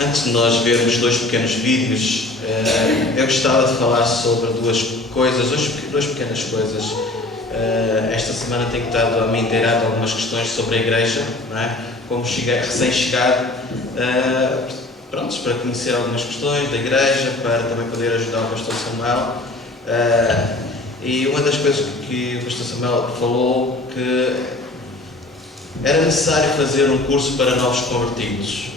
Antes de nós vermos dois pequenos vídeos, eu gostava de falar sobre duas pequenas coisas. Esta semana tenho estado a me inteirar de algumas questões sobre a igreja, não é? Como recém-chegado, prontos, para conhecer algumas questões da igreja, para também poder ajudar o pastor Samuel. E uma das coisas que o pastor Samuel falou, que era necessário fazer um curso para novos convertidos,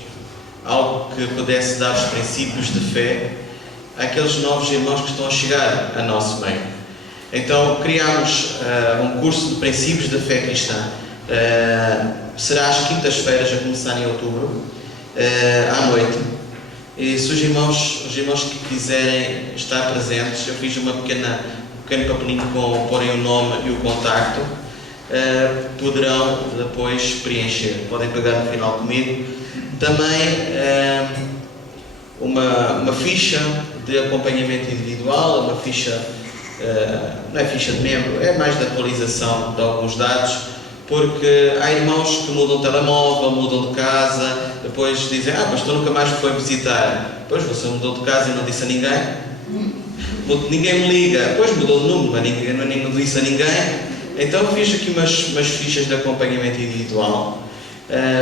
algo que pudesse dar os princípios de fé àqueles novos irmãos que estão a chegar a nosso meio. Então criámos um curso de princípios da fé cristã. Será às quintas-feiras, a começar em outubro, à noite. E se os irmãos que quiserem estar presentes, eu fiz um pequeno papelinho com porem o nome e o contacto, poderão depois preencher. Podem pegar no final comigo. Também uma ficha de acompanhamento individual, uma ficha, não é ficha de membro, é mais de atualização de alguns dados, porque há irmãos que mudam de telemóvel, mudam de casa, depois dizem, pastor nunca mais foi visitar. Pois, você mudou de casa e não disse a ninguém. Ninguém me liga. Pois, mudou de número, mas ninguém não disse a ninguém. Então fiz aqui umas fichas de acompanhamento individual.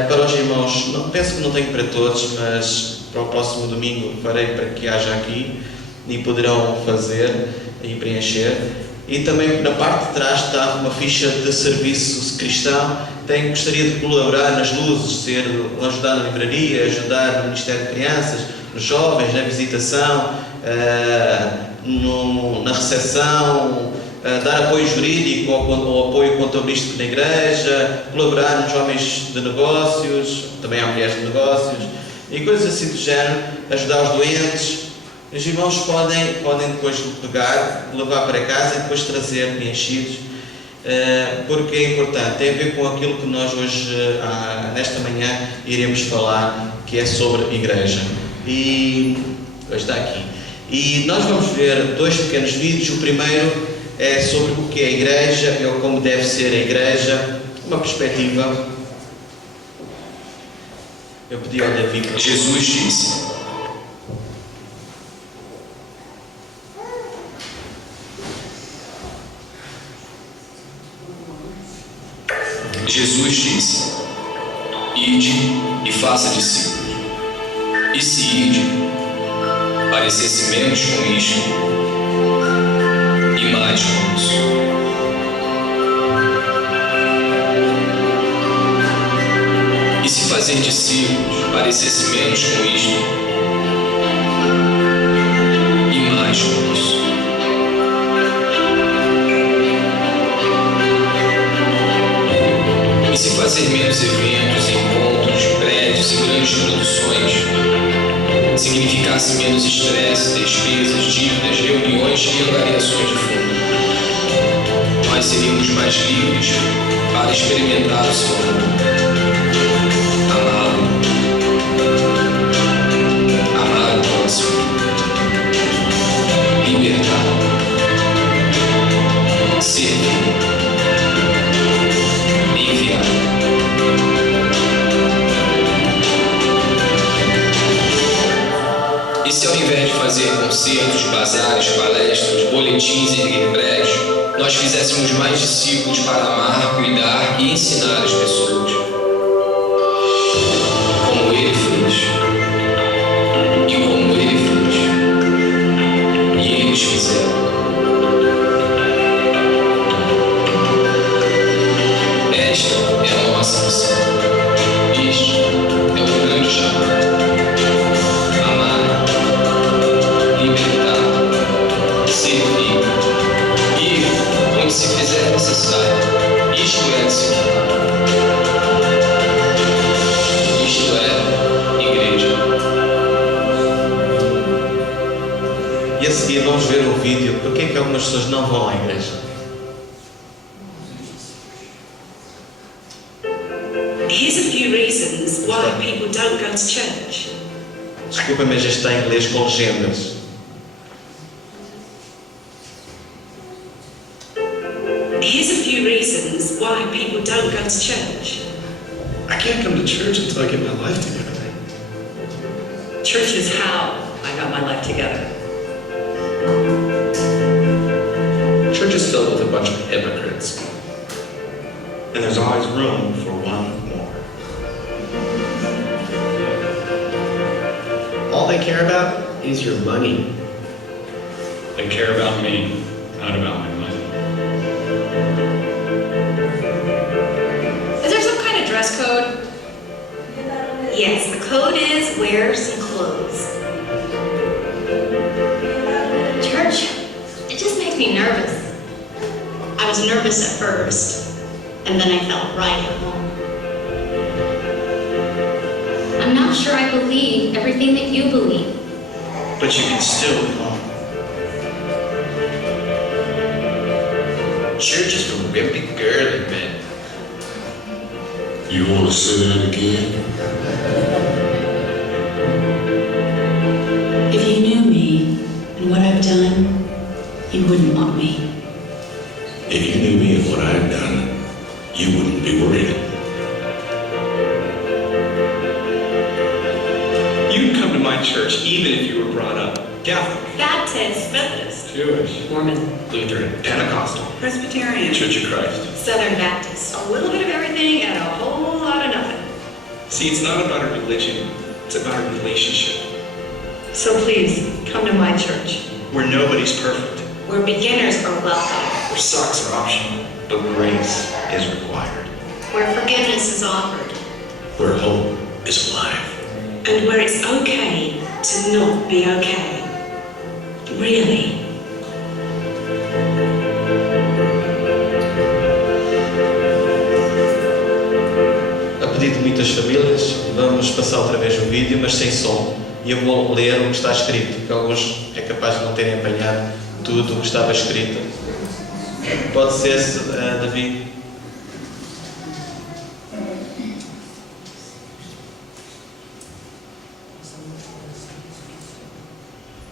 Para os irmãos, penso que não tenho para todos, mas para o próximo domingo farei para que haja aqui e poderão fazer e preencher. E também na parte de trás está uma ficha de serviço cristão. Gostaria de colaborar nas luzes, ajudar na livraria, ajudar no Ministério de Crianças, nos jovens, na visitação, na recepção, dar apoio jurídico ou apoio contabilístico na igreja, colaborar nos homens de negócios, também há mulheres de negócios, e coisas assim do género, ajudar os doentes. Os irmãos podem depois pegar, levar para casa e depois trazer preenchidos, porque é importante, tem a ver com aquilo que nós hoje, nesta manhã, iremos falar, que é sobre a igreja. E hoje está aqui. E nós vamos ver dois pequenos vídeos. O primeiro é sobre o que é a igreja, ou como deve ser a igreja, uma perspectiva. Eu pedi ao David para... Jesus disse: ide e faça discípulos. E se ide, parecesse menos com isto e mais com isso. E se fazer discípulos parecesse menos com isto e mais com isso. E se fazer menos eventos, encontros, prédios e grandes produções significasse menos estresse, despesas, dívidas, reuniões e angariações de fundo, nós seríamos mais livres para experimentar o seu amor, amar o próximo, libertar, servir, enviar. E se ao invés de fazer concertos, bazares, palestras, boletins e erguer prédios, nós fizéssemos mais discípulos para amar, cuidar e ensinar as pessoas, como Ele fez, e como Ele fez, e eles fizeram. Esta é a nossa missão. Este é o grande chamado. Se fizer necessário, isto é discipulado. Isto é igreja. E a seguir vamos ver o vídeo. Porque é que algumas pessoas não vão à igreja? Here's a few reasons why people don't go to church. Desculpa, mas este está em inglês com legendas. Here's a few reasons why people don't go to church. I can't come to church until I get my life together. Church is how I got my life together. Church is filled with a bunch of hypocrites. And there's always room for one more. All they care about is your money. They care about me, not about my money. Is there some kind of dress code? Yes, the code is wear some clothes. Church, it just makes me nervous. I was nervous at first, and then I felt right at home. I'm not sure I believe everything that you believe. But you can still be home. Church is for wimpy girly men. You want to say that again? If you knew me and what I've done, you wouldn't want me. If you knew me and what I've done, you wouldn't be worried. You can come to my church even if you were brought up Catholic, Baptist, Methodist, Jewish, Mormon, Lutheran, Pentecostal, Presbyterian, Church of Christ. Southern Baptist. a little bit of everything and a whole lot of nothing. See, it's not about a religion, it's about a relationship. So please, come to my church. Where nobody's perfect. Where beginners are welcome. Where socks are optional, but grace is required. Where forgiveness is offered. Where hope is alive. And where it's okay to not be okay. Really. A pedido de muitas famílias, vamos passar outra vez o vídeo, mas sem som. E eu vou ler o que está escrito, porque alguns é capaz de não terem apanhado tudo o que estava escrito. Pode ser, David?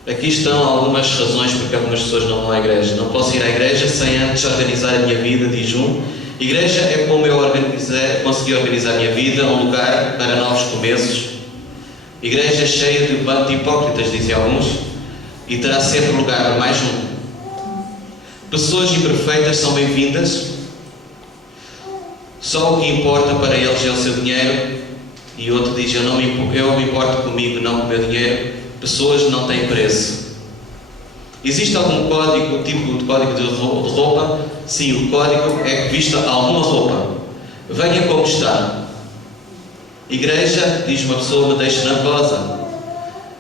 Aqui estão algumas razões porque algumas pessoas não vão à igreja. Não posso ir à igreja sem antes organizar a minha vida, diz um. Igreja é como eu consegui organizar a minha vida, um lugar para novos começos. Igreja é cheia de bando de hipócritas, dizem alguns, e terá sempre lugar para mais um. Pessoas imperfeitas são bem-vindas. Só o que importa para eles é o seu dinheiro. E outro diz, eu me importo comigo, não com o meu dinheiro. Pessoas não têm preço. Existe algum código, tipo de código de roupa? Sim, o código é que vista alguma roupa. Venha como está. Igreja, diz uma pessoa, me deixa nervosa.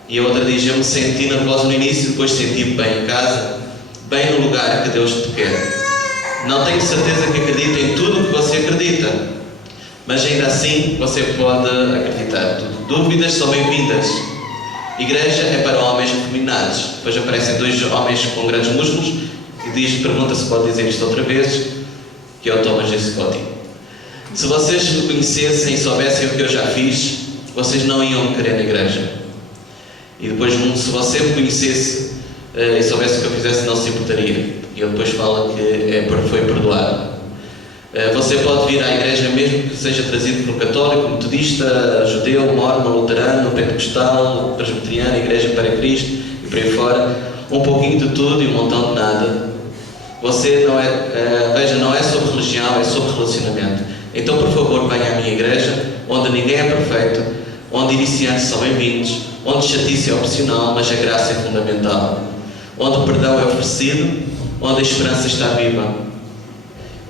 E a outra diz, eu me senti nervosa no início, depois senti-me bem em casa, bem no lugar que Deus te quer. Não tenho certeza que acredita em tudo o que você acredita, mas ainda assim você pode acreditar. Dúvidas são bem-vindas. Igreja é para homens afeminados. Depois aparecem dois homens com grandes músculos e pergunta se pode dizer isto outra vez, que é o Thomas J. Scott. Se vocês me conhecessem e soubessem o que eu já fiz, vocês não iam querer na igreja. E depois, se você me conhecesse e soubesse o que eu fizesse, não se importaria. E ele depois fala que foi perdoado. Você pode vir à igreja mesmo que seja trazido por um católico, metodista, judeu, mormon, luterano, pentecostal, presbiteriano, igreja para Cristo e por aí fora. Um pouquinho de tudo e um montão de nada. Você não é, veja, não é sobre religião, é sobre relacionamento. Então, por favor, venha à minha igreja, onde ninguém é perfeito, onde iniciantes são bem-vindos, onde chatice é opcional, mas a graça é fundamental. Onde o perdão é oferecido, onde a esperança está viva.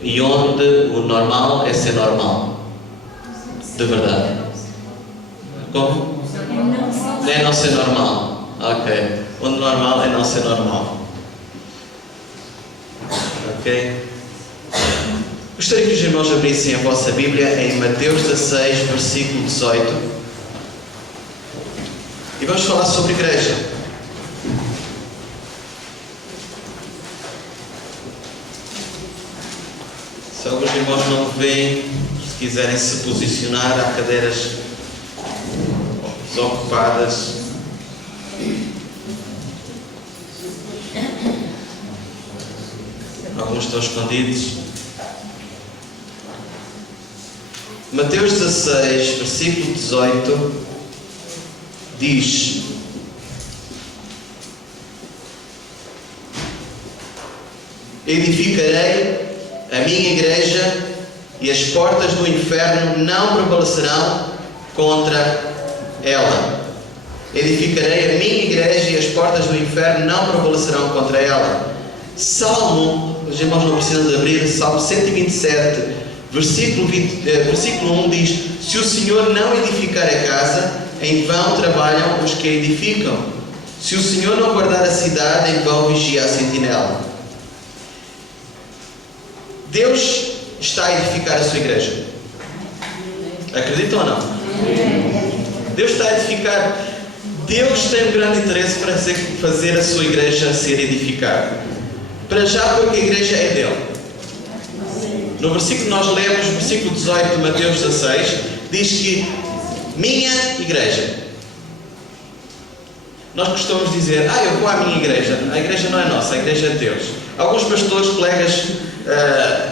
E onde o normal é ser normal. De verdade. Como? É não ser normal. Ok. Onde normal é não ser normal. Ok? Gostaria que os irmãos abrissem a vossa Bíblia em Mateus 16, versículo 18. E vamos falar sobre igreja. Se alguns irmãos não veem, se quiserem se posicionar, há cadeiras desocupadas. Alguns estão escondidos. Mateus 16, versículo 18, diz: edificarei a minha igreja e as portas do inferno não prevalecerão contra ela. Edificarei a minha igreja e as portas do inferno não prevalecerão contra ela. Salmo, os irmãos não precisam de abrir, Salmo 127, versículo 1 diz: se o Senhor não edificar a casa, em vão trabalham os que a edificam. Se o Senhor não guardar a cidade, em vão vigia a sentinela. Deus está a edificar a sua igreja. Acreditam ou não? Deus está a edificar. Deus tem um grande interesse para fazer a sua igreja ser edificada. Para já, porque a igreja é dele. No versículo que nós lemos, versículo 18 de Mateus 16, diz que minha igreja. Nós costumamos dizer: eu vou à minha igreja. A igreja não é nossa, a igreja é de Deus. Alguns pastores, colegas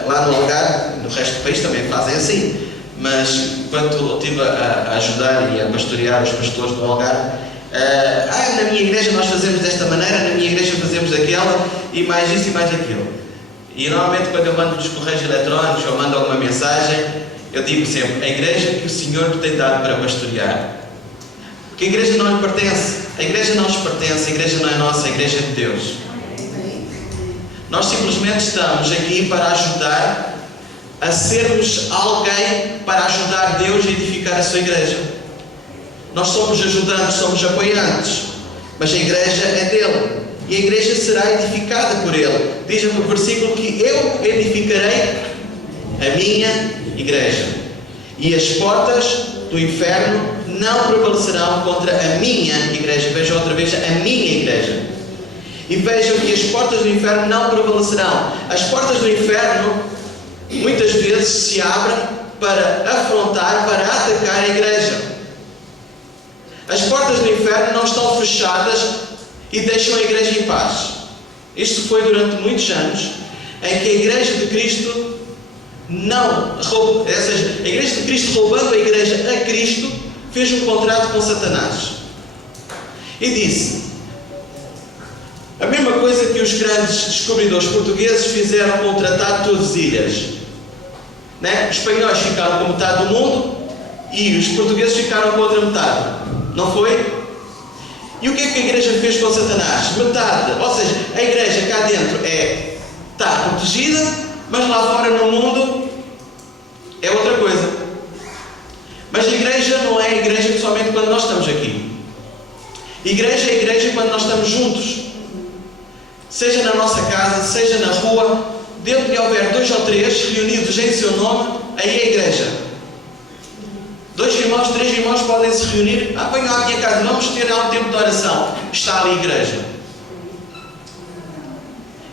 lá no Algarve, no resto do país também fazem assim. Mas quando estive a ajudar e a pastorear os pastores do Algarve, na minha igreja nós fazemos desta maneira, na minha igreja fazemos aquela, e mais isso e mais aquilo. E normalmente quando eu mando nos correios eletrónicos ou mando alguma mensagem, eu digo sempre: a igreja que o Senhor te tem dado para pastorear. Porque a igreja não lhe pertence, a igreja não nos pertence, a igreja não é nossa, a igreja é de Deus. Nós simplesmente estamos aqui para ajudar a sermos alguém para ajudar Deus a edificar a sua igreja. Nós somos ajudantes, somos apoiantes, mas a igreja é dele e a igreja será edificada por ele. Diz no versículo que eu edificarei a minha igreja e as portas do inferno não prevalecerão contra a minha igreja. Vejam outra vez: a minha igreja. E vejam que as portas do inferno não prevalecerão. As portas do inferno muitas vezes se abrem para afrontar, para atacar a igreja. As portas do inferno não estão fechadas e deixam a igreja em paz. Isto foi durante muitos anos em que a igreja de Cristo ou seja, a igreja de Cristo, roubando a igreja a Cristo, fez um contrato com Satanás e disse a mesma coisa que os grandes descobridores portugueses fizeram com o Tratado de Tordesilhas. Os espanhóis ficaram com metade do mundo e os portugueses ficaram com a outra metade. Não foi? E o que é que a igreja fez com Satanás? Metade. Ou seja, a igreja cá dentro está protegida, mas lá fora no mundo é outra coisa. Mas a igreja não é a igreja somente quando nós estamos aqui. Igreja é a igreja quando nós estamos juntos. Seja na nossa casa, seja na rua, dentro de houver 2 ou 3 reunidos em seu nome, aí é a igreja. 2 irmãos, 3 irmãos podem se reunir. Venham à minha casa, vamos ter um tempo de oração. Está ali a igreja.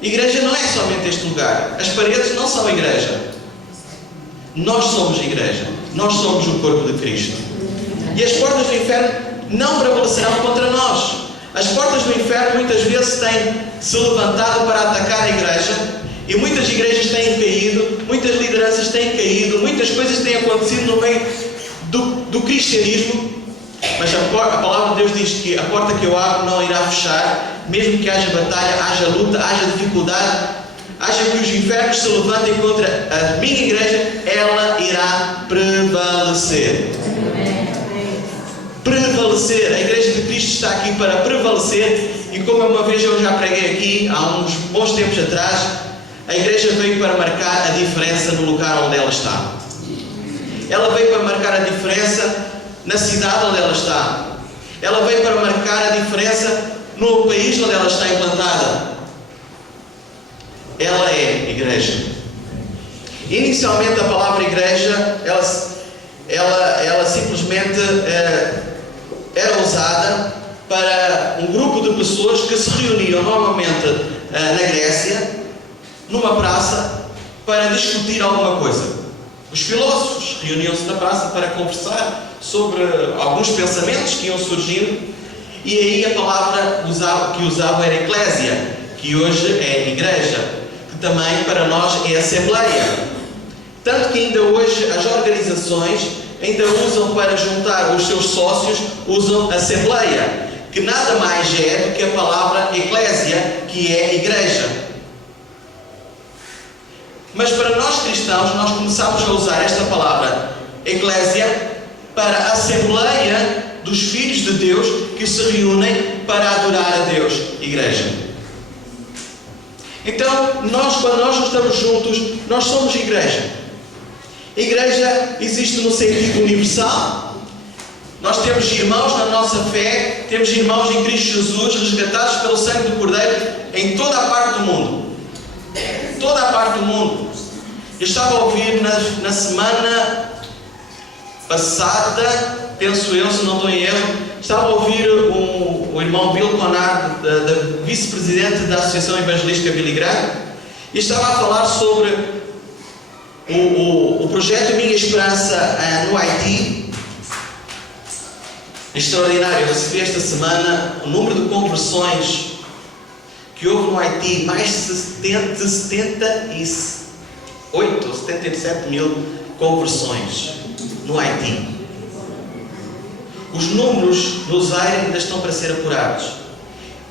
Igreja não é somente este lugar. As paredes não são a igreja. Nós somos a igreja. Nós somos o corpo de Cristo. E as portas do inferno não prevalecerão contra nós. As portas do inferno muitas vezes têm se levantado para atacar a igreja, e muitas igrejas têm caído, muitas lideranças têm caído, muitas coisas têm acontecido no meio do cristianismo, mas a palavra de Deus diz que a porta que eu abro não irá fechar, mesmo que haja batalha, haja luta, haja dificuldade, haja que os infernos se levantem contra a minha igreja, ela irá prevalecer. Prevalecer. A igreja de Cristo está aqui para prevalecer, e como uma vez eu já preguei aqui há uns bons tempos atrás, a igreja veio para marcar a diferença no lugar onde ela está. Ela veio para marcar a diferença na cidade onde ela está. Ela veio para marcar a diferença no país onde ela está implantada. Ela é igreja. Inicialmente a palavra igreja, ela simplesmente era usada para um grupo de pessoas que se reuniam normalmente na Grécia, numa praça, para discutir alguma coisa. Os filósofos reuniam-se na praça para conversar sobre alguns pensamentos que iam surgindo, e aí a palavra que usavam era eclésia, que hoje é igreja, que também para nós é assembleia. Tanto que ainda hoje as organizações ainda usam para juntar os seus sócios, usam assembleia, que nada mais é do que a palavra eclésia, que é igreja. Mas para nós cristãos, nós começamos a usar esta palavra eclésia para a assembleia dos filhos de Deus que se reúnem para adorar a Deus, igreja. Então, quando nós estamos juntos, nós somos igreja. Igreja existe no sentido universal. Nós temos irmãos na nossa fé, temos irmãos em Cristo Jesus, resgatados pelo sangue do Cordeiro, em toda a parte do mundo. Toda a parte do mundo. Eu estava a ouvir na semana passada, penso eu, se não estou em erro, estava a ouvir o irmão Bill Conard, da vice-presidente da Associação Evangelística Billy Graham, e estava a falar sobre o projeto Minha Esperança no Haiti. Extraordinário. Eu recebi esta semana o número de conversões que houve no Haiti, mais de 78 ou 77 mil conversões no Haiti. Os números no Zaire ainda estão para ser apurados.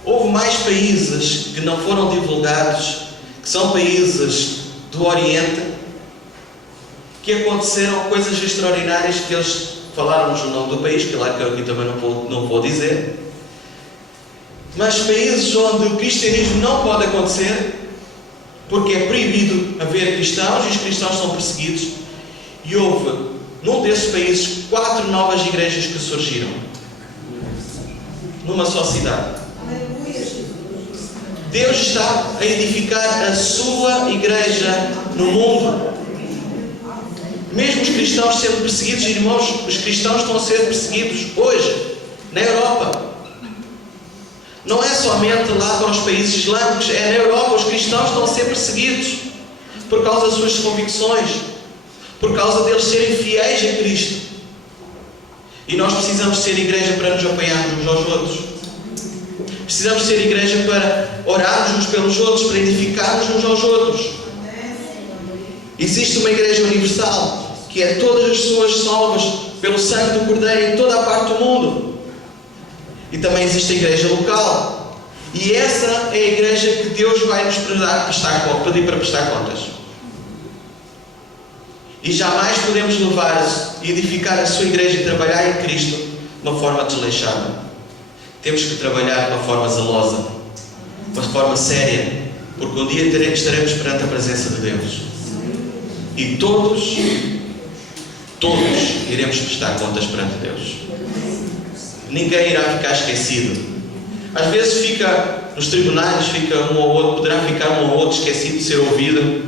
Houve mais países que não foram divulgados, que são países do Oriente, que aconteceram coisas extraordinárias que eles falaram no nome do país, que lá que eu aqui também não vou dizer. Mas países onde o cristianismo não pode acontecer, porque é proibido haver cristãos e os cristãos são perseguidos, e houve, num desses países, 4 novas igrejas que surgiram numa só cidade. Deus está a edificar a sua igreja no mundo. Mesmo os cristãos sendo perseguidos, irmãos, os cristãos estão a ser perseguidos hoje, na Europa. Não é somente lá para os países islâmicos, é na Europa. Os cristãos estão a ser perseguidos por causa das suas convicções, por causa deles serem fiéis a Cristo. E nós precisamos ser igreja para nos apoiarmos uns aos outros. Precisamos ser igreja para orarmos uns pelos outros, para edificarmos uns aos outros. Existe uma igreja universal, que é todas as pessoas salvas pelo sangue do Cordeiro em toda a parte do mundo. E também existe a igreja local. E essa é a igreja que Deus vai nos pedir para prestar contas. E jamais podemos levar e edificar a sua igreja e trabalhar em Cristo de uma forma desleixada. Temos que trabalhar de uma forma zelosa, de uma forma séria, porque um dia estaremos perante a presença de Deus. E todos iremos prestar contas perante Deus. Ninguém irá ficar esquecido. Às vezes nos tribunais poderá ficar um ou outro esquecido de ser ouvido.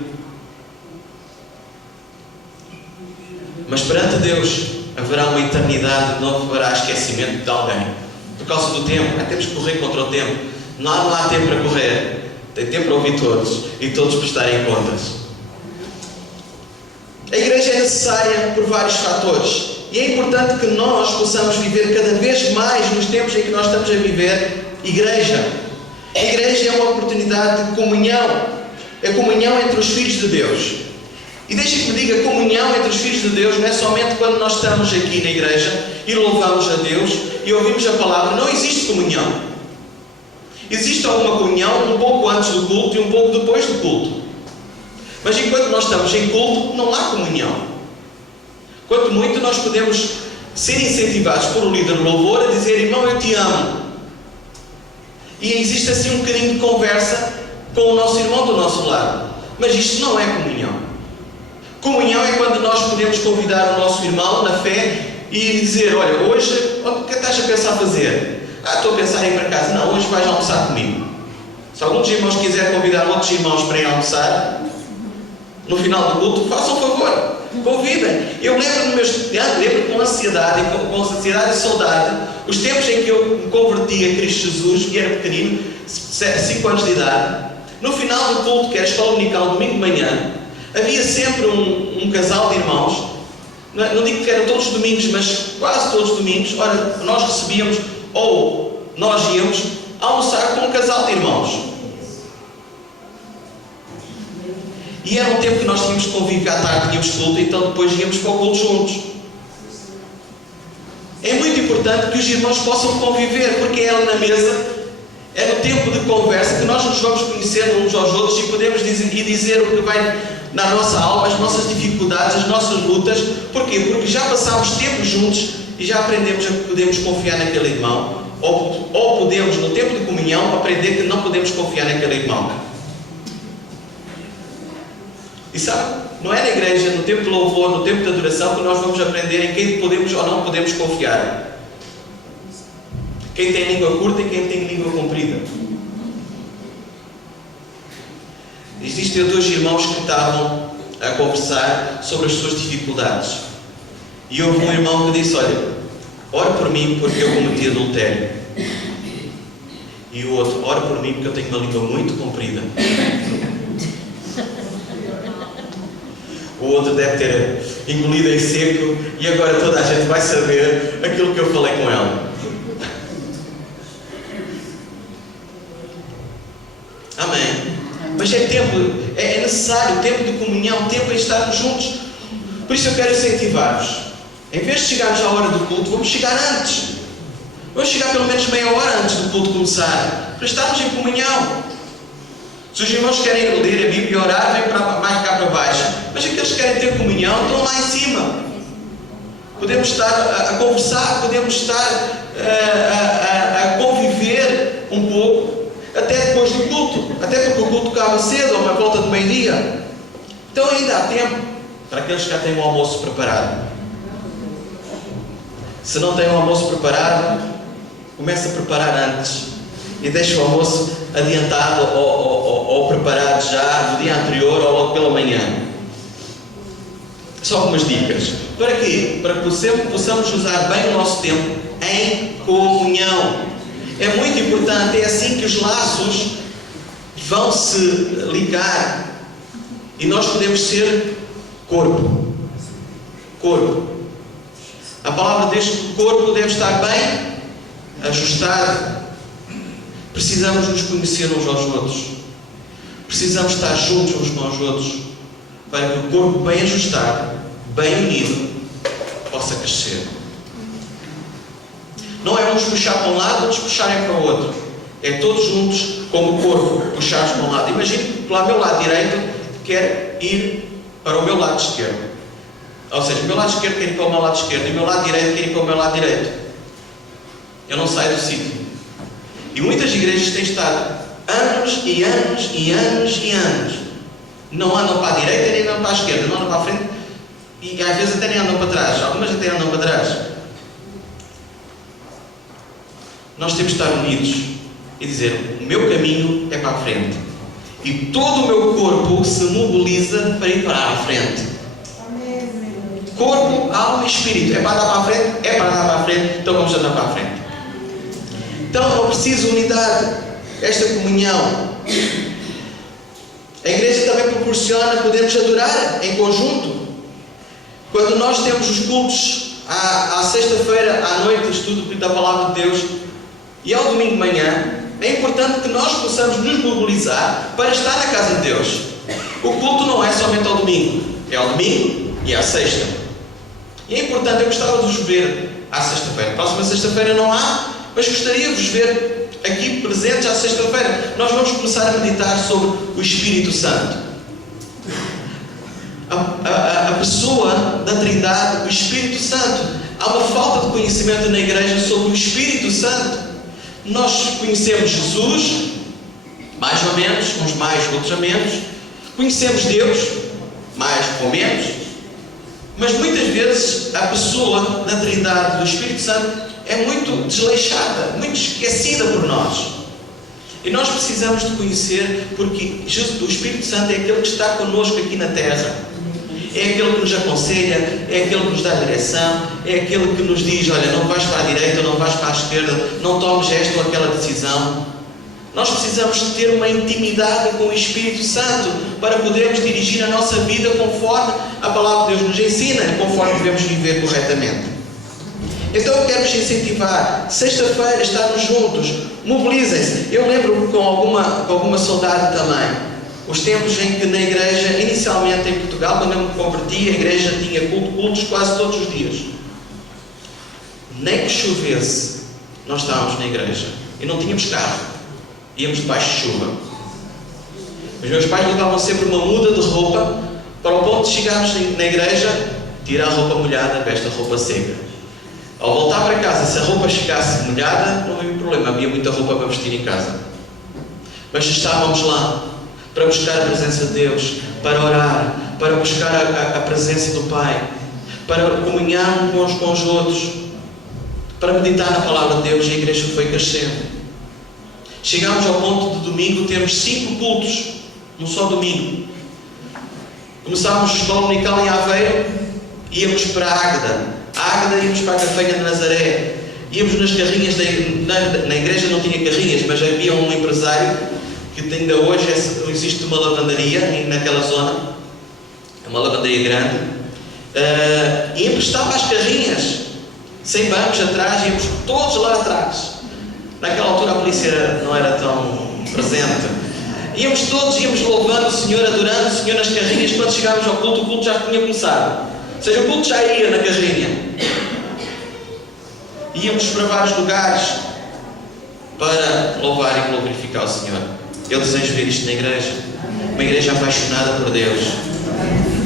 Mas perante Deus haverá uma eternidade que não haverá esquecimento de alguém. Por causa do tempo, temos que correr contra o tempo. Não há tempo para correr. Tem tempo para ouvir todos e todos prestarem contas. A igreja é necessária por vários fatores. E é importante que nós possamos viver cada vez mais nos tempos em que nós estamos a viver igreja. A igreja é uma oportunidade de comunhão. É comunhão entre os filhos de Deus. E deixa que me diga, comunhão entre os filhos de Deus não é somente quando nós estamos aqui na igreja e louvamos a Deus e ouvimos a palavra. Não existe comunhão. Existe alguma comunhão um pouco antes do culto e um pouco depois do culto. Mas enquanto nós estamos em culto, não há comunhão. Quanto muito nós podemos ser incentivados por um líder de louvor a dizer: irmão, eu te amo. E existe assim um bocadinho de conversa com o nosso irmão do nosso lado. Mas isto não é comunhão. Comunhão é quando nós podemos convidar o nosso irmão na fé e dizer: olha, hoje, o que estás a pensar fazer? Estou a pensar em ir para casa. Não, hoje vais almoçar comigo. Se algum dos irmãos quiser convidar outros irmãos para ir almoçar, no final do culto, façam um favor, convidem. Eu lembro com ansiedade e saudade os tempos em que eu me converti a Cristo Jesus e era pequenino, 5 anos de idade. No final do culto, que era a escola dominical, domingo de manhã, havia sempre um casal de irmãos. Não digo que eram todos os domingos, mas quase todos os domingos. Ora, nós recebíamos, ou nós íamos almoçar com um casal de irmãos. E era um tempo que nós tínhamos que conviver à tarde, tínhamos culto, então depois íamos para o culto juntos. É muito importante que os irmãos possam conviver, porque é ali na mesa, é no tempo de conversa que nós nos vamos conhecendo uns aos outros e podemos dizer o que vai na nossa alma, as nossas dificuldades, as nossas lutas. Porquê? Porque já passámos tempo juntos e já aprendemos a que podemos confiar naquele irmão, ou podemos, no tempo de comunhão, aprender que não podemos confiar naquele irmão. E sabe, não é na igreja, no tempo de louvor, no tempo de adoração, que nós vamos aprender em quem podemos ou não podemos confiar. Quem tem língua curta e quem tem língua comprida. Existem dois irmãos que estavam a conversar sobre as suas dificuldades. E houve um irmão que disse: olha, ora por mim porque eu cometi adultério. E o outro: ora por mim porque eu tenho uma língua muito comprida. O outro deve ter engolido em seco e agora toda a gente vai saber aquilo que eu falei com ela. Amém. Mas é tempo, é necessário tempo de comunhão, tempo em estarmos juntos. Por isso eu quero incentivar-vos. Em vez de chegarmos à hora do culto, vamos chegar antes. Vamos chegar pelo menos meia hora antes do culto começar, para estarmos em comunhão. Se os irmãos querem ler a Bíblia e orar, vêm mais cá para baixo. Mas aqueles que querem ter comunhão estão lá em cima. Podemos estar a conversar, podemos estar a conviver um pouco, até depois do culto. Até porque o culto acaba cedo, ou uma volta do meio-dia. Então ainda há tempo para aqueles que já têm o almoço preparado. Se não têm o almoço preparado, comece a preparar antes. E deixe o almoço adiantado ou preparado já no dia anterior ou logo pela manhã. Só algumas dicas. Para quê? Para que possamos usar bem o nosso tempo em comunhão. É muito importante, é assim que os laços vão se ligar. E nós podemos ser corpo. Corpo. A palavra diz que o corpo deve estar bem ajustado. Precisamos nos conhecer uns aos outros. Precisamos estar juntos uns com os outros para que o corpo bem ajustado, bem unido, possa crescer. Não é uns puxar para um lado, outros puxarem para o outro. É todos juntos, como corpo, puxados para um lado. Imagine que pelo meu lado direito quer ir para o meu lado esquerdo. Ou seja, o meu lado esquerdo quer ir para o meu lado esquerdo e o meu lado direito quer ir para o meu lado direito. Eu não saio do sítio. E muitas igrejas têm estado anos e anos e anos e anos. Não andam para a direita nem andam para a esquerda, não andam para a frente e às vezes até nem andam para trás. Algumas até andam para trás. Nós temos de estar unidos e dizer: o meu caminho é para a frente. E todo o meu corpo se mobiliza para ir para a frente. Corpo, alma e espírito. É para andar para a frente? É para andar para a frente, então vamos andar para a frente. Então é preciso unidade, esta comunhão. A igreja também proporciona, podemos adorar em conjunto. Quando nós temos os cultos à sexta-feira à noite, estudo da palavra de Deus, e ao domingo de manhã, é importante que nós possamos nos mobilizar para estar na casa de Deus. O culto não é somente ao domingo, é ao domingo e à sexta. E é importante, eu gostava de vos ver à sexta-feira. Próxima sexta-feira não há, mas gostaria de vos ver aqui presentes à sexta-feira. Nós vamos começar a meditar sobre o Espírito Santo. A pessoa da Trindade, o Espírito Santo. Há uma falta de conhecimento na igreja sobre o Espírito Santo. Nós conhecemos Jesus, mais ou menos, uns mais, outros a menos. Conhecemos Deus, mais ou menos. Mas muitas vezes a pessoa da Trindade, do Espírito Santo, é muito desleixada, muito esquecida por nós. E nós precisamos de conhecer, porque o Espírito Santo é aquele que está connosco aqui na terra. É aquele que nos aconselha, é aquele que nos dá direção, é aquele que nos diz: olha, não vais para a direita, não vais para a esquerda, não tomes esta ou aquela decisão. Nós precisamos de ter uma intimidade com o Espírito Santo para podermos dirigir a nossa vida conforme a palavra de Deus nos ensina, conforme devemos viver corretamente. Então eu quero vos incentivar, sexta-feira, estarmos juntos, mobilizem-se. Eu lembro com alguma saudade também, os tempos em que na igreja, inicialmente em Portugal, quando eu me converti, a igreja tinha cultos quase todos os dias. nem que chovesse, nós estávamos na igreja. E não tínhamos carro. Íamos debaixo de chuva. Os meus pais levavam sempre uma muda de roupa para o ponto de chegarmos na igreja, tirar a roupa molhada, veste a roupa seca. Ao voltar para casa, se a roupa chegasse molhada, não havia problema, havia muita roupa para vestir em casa. Mas estávamos lá para buscar a presença de Deus, para orar, para buscar a presença do Pai, para comunhar uns com os outros, para meditar na palavra de Deus, e a igreja foi crescendo. Chegámos ao ponto de domingo termos 5 cultos, num só domingo. Começámos a escola dominical em Aveiro, íamos para a Águeda íamos para a Cafeira de Nazaré, íamos nas carrinhas, na igreja não tinha carrinhas, mas havia um empresário que ainda hoje existe uma lavandaria naquela zona, uma lavandaria grande, e emprestava as carrinhas, sem bancos atrás, íamos todos lá atrás. Naquela altura a polícia não era tão presente. Íamos todos, íamos louvando o Senhor, adorando o Senhor nas carrinhas. Quando chegávamos ao culto, o culto já tinha começado. Ou seja, o culto já ia na carrinha. Íamos para vários lugares para louvar e glorificar o Senhor. Eu desejo ver isto na igreja. Uma igreja apaixonada por Deus.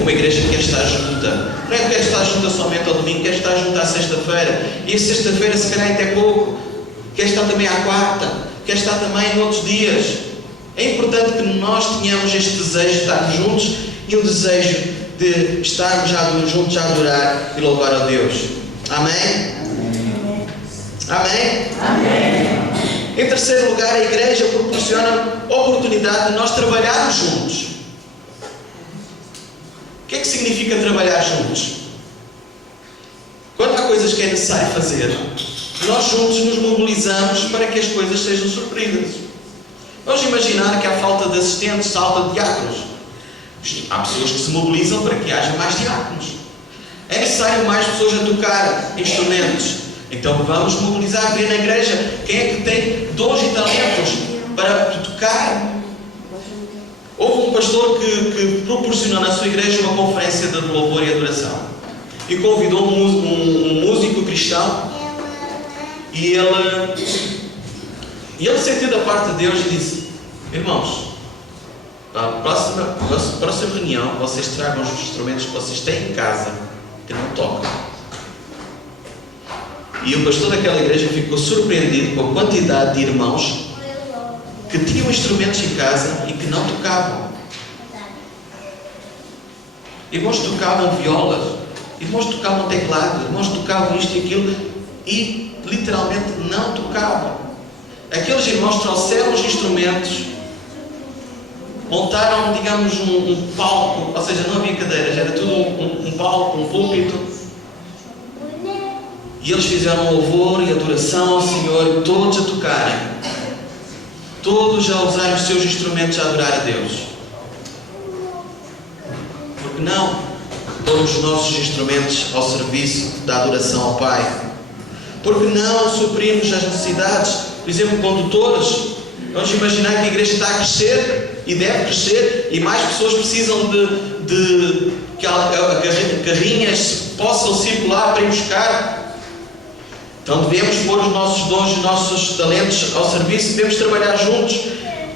Uma igreja que quer estar junta. Não é que quer estar junta somente ao domingo, quer estar junta à sexta-feira. E a sexta-feira, se calhar, até pouco. Quer estar também à quarta. Quer estar também em outros dias. É importante que nós tenhamos este desejo de estar juntos e o desejo de estarmos juntos a adorar e louvar a Deus. Amém? Amém? Amém. Em terceiro lugar, a igreja proporciona oportunidade de nós trabalharmos juntos. O que é que significa trabalhar juntos? Quando há coisas que é necessário fazer, nós juntos nos mobilizamos para que as coisas sejam supridas. Vamos imaginar que há falta de assistentes, falta de diáconos. Há pessoas que se mobilizam para que haja mais diáconos. É necessário mais pessoas a tocar instrumentos. Então vamos mobilizar, ver na igreja quem é que tem dons e talentos para tocar. Houve um pastor que proporcionou na sua igreja uma conferência de louvor e adoração. E convidou um músico cristão. E ele sentiu da parte de Deus e disse: irmãos, na próxima reunião vocês tragam os instrumentos que vocês têm em casa que não tocam. E o pastor daquela igreja ficou surpreendido com a quantidade de irmãos que tinham instrumentos em casa e que não tocavam. Irmãos tocavam violas, irmãos tocavam teclado, irmãos tocavam isto e aquilo e literalmente não tocavam. Aqueles irmãos trouxeram os instrumentos, montaram, digamos, um palco, ou seja, não havia cadeiras, era tudo um palco, um púlpito. E eles fizeram louvor e adoração ao Senhor, todos a tocarem, todos a usarem os seus instrumentos a adorar a Deus. Porque não pomos os nossos instrumentos ao serviço da adoração ao Pai? Porque não suprimos as necessidades, por exemplo, condutores? Vamos imaginar que a igreja está a crescer e deve crescer e mais pessoas precisam de que carrinhas possam circular para ir buscar. Então devemos pôr os nossos dons e os nossos talentos ao serviço, devemos trabalhar juntos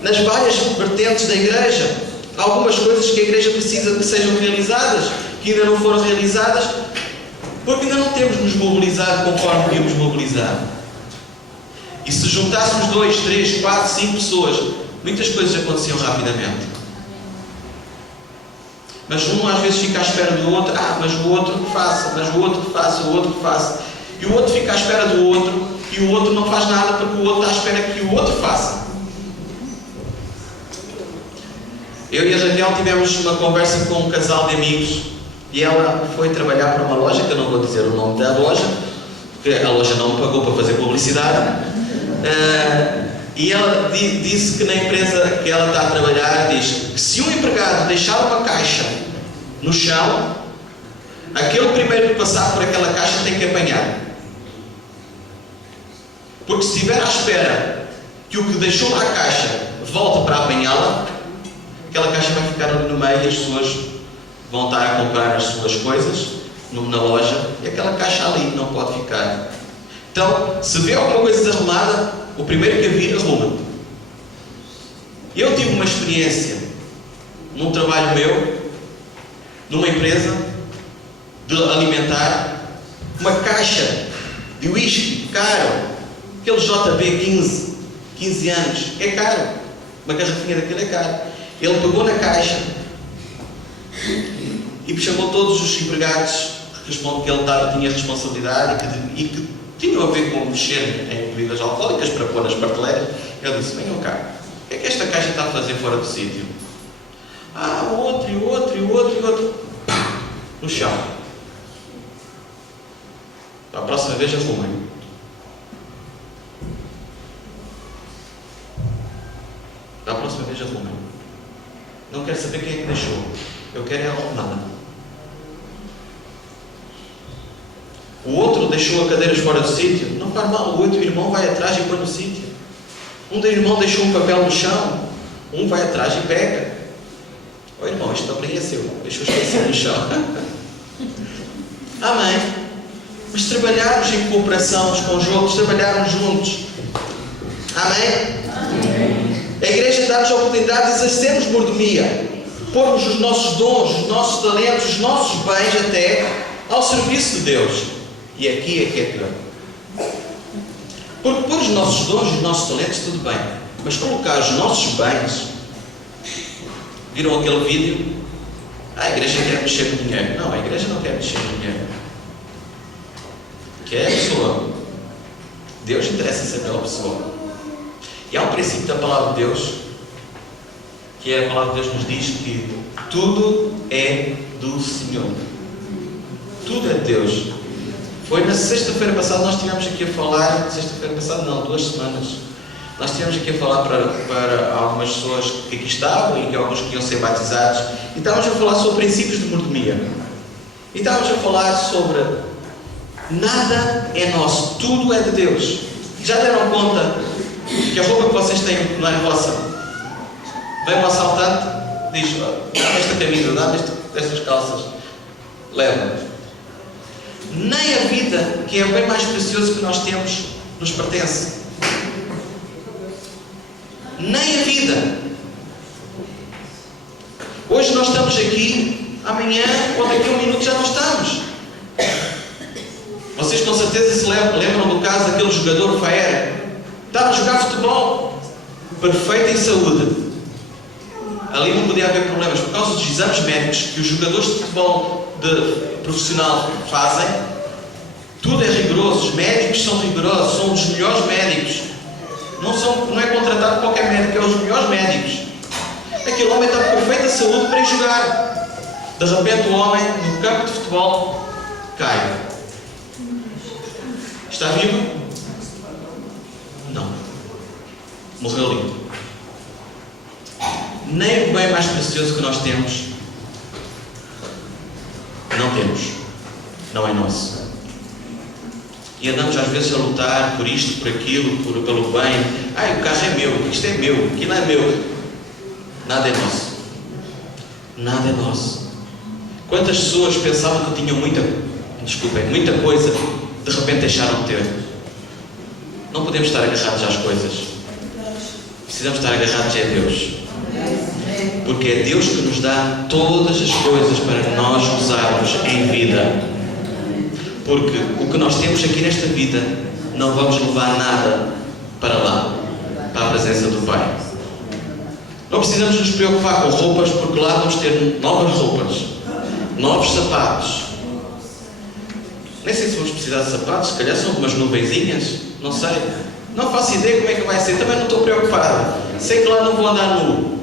nas várias vertentes da igreja. Há algumas coisas que a igreja precisa que sejam realizadas, que ainda não foram realizadas, porque ainda não temos nos mobilizado conforme devíamos mobilizar. E se juntássemos 2, 3, 4, 5 pessoas, muitas coisas aconteciam rapidamente. Mas um às vezes fica à espera do outro, mas o outro que faça, mas o outro que faça, o outro que faça. E o outro fica à espera do outro, e o outro não faz nada porque o outro está à espera que o outro faça. Eu e a Raquel tivemos uma conversa com um casal de amigos, e ela foi trabalhar para uma loja, que eu não vou dizer o nome da loja, porque a loja não me pagou para fazer publicidade. E ela disse que na empresa que ela está a trabalhar, diz que se um empregado deixar uma caixa no chão, aquele primeiro que passar por aquela caixa tem que apanhar. Porque se estiver à espera que o que deixou lá a caixa volte para apanhá-la, aquela caixa vai ficar ali no meio e as pessoas vão estar a comprar as suas coisas na loja e aquela caixa ali não pode ficar. Então, se vê alguma coisa desarrumada, o primeiro que a vir, arruma. Eu tive uma experiência num trabalho meu, numa empresa de alimentar, uma caixa de whisky caro, aquele JB 15 anos, é caro. Uma garrafinha daquilo é caro. Ele pegou na caixa e chamou todos os empregados que ele tinha responsabilidade e que tinham a ver com mexer em bebidas alcoólicas para pôr nas prateleiras. Ele disse: venham cá, o que é que esta caixa está a fazer fora do sítio? Outro, no chão. A próxima vez arrumem. Da próxima vez arrumem. Não quero saber quem é que deixou. Eu quero é arrumar. O outro deixou as cadeiras fora do sítio. Não faz mal, o outro irmão vai atrás e põe no sítio. Um do irmão deixou um papel no chão. Um vai atrás e pega. Irmão, isto também é seu. Deixou esquecido no chão. Amém. Mas trabalharmos em cooperação uns com os outros, trabalharmos juntos. Amém? A igreja dá-nos a oportunidade de exercermos mordomia, pormos os nossos dons, os nossos talentos, os nossos bens até ao serviço de Deus. E aqui é que é pior. Porque pôr os nossos dons e os nossos talentos, tudo bem. Mas colocar os nossos bens... Viram aquele vídeo? A igreja quer mexer com dinheiro. Não, a igreja não quer mexer com dinheiro. Quer a pessoa. Deus interessa-se pela pessoa. E há um princípio da palavra de Deus, que é a palavra de Deus nos diz que tudo é do Senhor. Tudo é de Deus. Foi na sexta-feira passada, nós estivemos aqui a falar, sexta-feira passada não, 2 semanas, nós estivemos aqui a falar para algumas pessoas que aqui estavam e que alguns que iam ser batizados, e estávamos a falar sobre princípios de mordomia. E estávamos a falar sobre nada é nosso, tudo é de Deus. Já deram conta que a roupa que vocês têm não é vossa? Vem um assaltante, diz: dá-me esta camisa, dá-me estas calças, leva. Nem a vida, que é o bem mais precioso que nós temos, nos pertence. Nem a vida. Hoje nós estamos aqui, amanhã ou daqui a um minuto já não estamos. Vocês com certeza se lembram do caso daquele jogador Faera. Estava a jogar futebol, perfeito em saúde. Ali não podia haver problemas. Por causa dos exames médicos que os jogadores de futebol profissional fazem, tudo é rigoroso. Os médicos são rigorosos, são os melhores médicos. Não é contratado qualquer médico, é os melhores médicos. Aquele homem está com perfeita saúde para ir jogar. De repente o homem, no campo de futebol, cai. Está vivo? Não. Morreu ali. Nem o bem mais precioso que nós temos, não temos. Não é nosso. E andamos às vezes a lutar por isto, por aquilo, pelo bem. O carro é meu, isto é meu, aquilo é meu. Nada é nosso. Nada é nosso. Quantas pessoas pensavam que tinham muita coisa, de repente deixaram de ter. Não podemos estar agarrados às coisas. Precisamos estar agarrados a Deus. Porque é Deus que nos dá todas as coisas para nós usarmos em vida. Porque o que nós temos aqui nesta vida, não vamos levar nada para lá, para a presença do Pai. Não precisamos nos preocupar com roupas, porque lá vamos ter novas roupas, novos sapatos. Nem sei se vamos precisar de sapatos, se calhar são umas nuvenzinhas, não sei. Não faço ideia como é que vai ser, também não estou preocupado. Sei que lá não vou andar nu.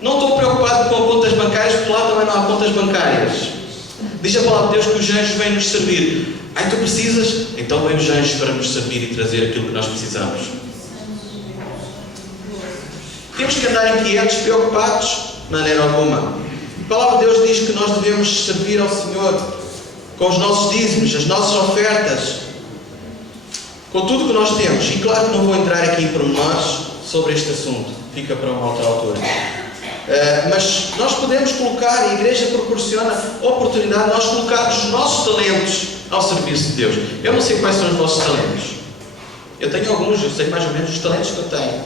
Não estou preocupado com contas bancárias, porque lá também não há contas bancárias. Diz a palavra de Deus que os anjos vêm nos servir. Tu precisas? Então vêm os anjos para nos servir e trazer aquilo que nós precisamos. Temos que andar inquietos, preocupados? De maneira alguma. A palavra de Deus diz que nós devemos servir ao Senhor com os nossos dízimos, as nossas ofertas, com tudo que nós temos. E claro que não vou entrar aqui em pormenores sobre este assunto. Fica para uma outra altura. Mas nós podemos colocar, a igreja proporciona a oportunidade de nós colocarmos os nossos talentos ao serviço de Deus. Eu não sei quais são os vossos talentos. Eu tenho alguns, eu sei mais ou menos os talentos que eu tenho.